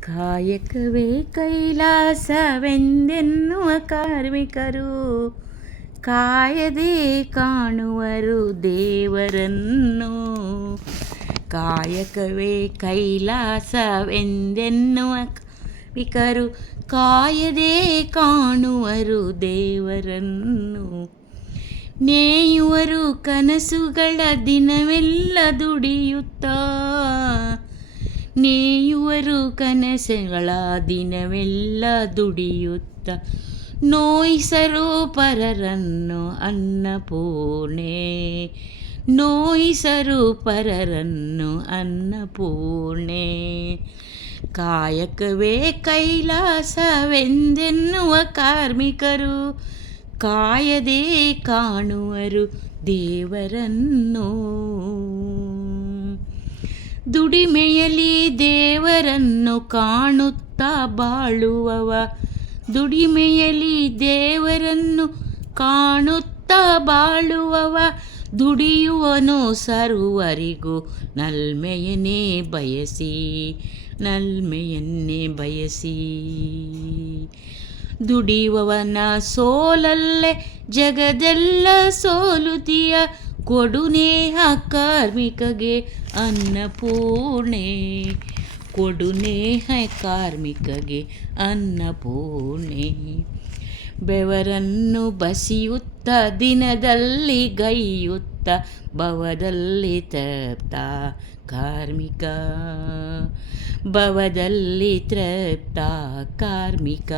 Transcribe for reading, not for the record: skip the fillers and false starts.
ಕಾಯಕವೇ ಕೈಲಾಸವೆಂದೆನ್ನುವ ಕಾರ್ಮಿಕರು ಕಾಯದೆ ಕಾಣುವರು ದೇವರನ್ನು. ಕಾಯಕವೇ ಕೈಲಾಸವೆಂದೆನ್ನುವ ಕಾರ್ಮಿಕರು ಕಾಯದೆ ಕಾಣುವರು ದೇವರನ್ನು. ನೇಯುವರು ಕನಸುಗಳ ದಿನವೆಲ್ಲ ದುಡಿಯುತ್ತಾ, ನೇಯುವರು ಕನಸುಗಳ ದಿನವೆಲ್ಲ ದುಡಿಯುತ್ತ, ನೋಯಿಸರು ಪರರನ್ನು ಅನ್ನಪೂರ್ಣೆ, ನೋಯಿಸರು ಪರರನ್ನು ಅನ್ನಪೂರ್ಣೆ. ಕಾಯಕವೇ ಕೈಲಾಸವೆಂದೆನ್ನುವ ಕಾರ್ಮಿಕರು ಕಾಯದೆ ಕಾಣುವರು ದೇವರನ್ನು. ದುಡಿಮೆಯಲ್ಲಿ ದೇವರನ್ನು ಕಾಣುತ್ತಾ ಬಾಳುವವ, ದುಡಿಮೆಯಲ್ಲಿ ದೇವರನ್ನು ಕಾಣುತ್ತಾ ಬಾಳುವವ, ದುಡಿಯುವನು ಸರ್ವರಿಗೂ ನಲ್ಮೆಯನ್ನೇ ಬಯಸಿ, ನಲ್ಮೆಯನ್ನೇ ಬಯಸಿ. ದುಡಿಯುವವನ ಸೋಲಲ್ಲೇ ಜಗದೆಲ್ಲ ಸೋಲುತ್ತೀಯ, ಕೊಡು ನೇಹ ಕಾರ್ಮಿಕಗೆ ಅನ್ನಪೂರ್ಣೆ, ಕೊಡು ನೇಹ ಕಾರ್ಮಿಕಗೆ ಅನ್ನಪೂರ್ಣೆ. ಬೆವರನ್ನು ಬಸಿಯುತ್ತ ದಿನದಲ್ಲಿ ಗೈಯುತ್ತ, ಭವದಲ್ಲಿ ತೃಪ್ತ ಕಾರ್ಮಿಕ, ಭವದಲ್ಲಿ ತೃಪ್ತ ಕಾರ್ಮಿಕ.